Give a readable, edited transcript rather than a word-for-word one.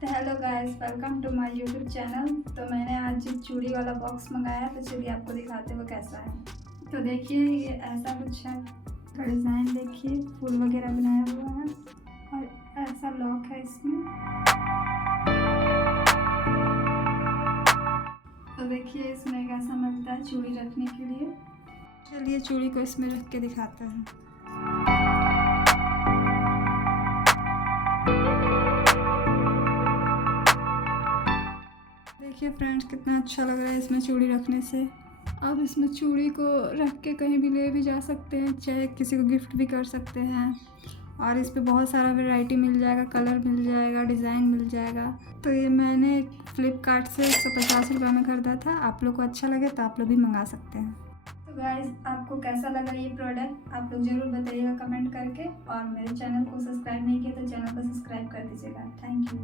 तो hello guys, welcome to my YouTube channel. तो मैंने आज चूड़ी वाला बॉक्स मंगाया, तो चलिए आपको दिखाते हुए कैसा है। तो देखिए, ये ऐसा कुछ है। तो डिज़ाइन देखिए, फूल वगैरह बनाया हुआ है और ऐसा लॉक है इसमें। तो देखिए इसमें कैसा मिलता है चूड़ी रखने के लिए। चलिए चूड़ी को इसमें रख के दिखाते हैं। देखिए फ्रेंड्स, कितना अच्छा लग रहा है इसमें चूड़ी रखने से। आप इसमें चूड़ी को रख के कहीं भी ले भी जा सकते हैं, चाहे किसी को गिफ्ट भी कर सकते हैं। और इस पे बहुत सारा वैरायटी मिल जाएगा, कलर मिल जाएगा, डिज़ाइन मिल जाएगा। तो ये मैंने फ्लिपकार्ट से 150 रुपये में खरीदा था। आप लोग को अच्छा लगे तो आप लोग भी मंगा सकते हैं। तो गाइस, आपको कैसा लगा ये प्रोडक्ट आप लोग ज़रूर बताइएगा कमेंट करके। और मेरे चैनल को सब्सक्राइब नहीं किया तो चैनल को सब्सक्राइब कर दीजिएगा। Thank you.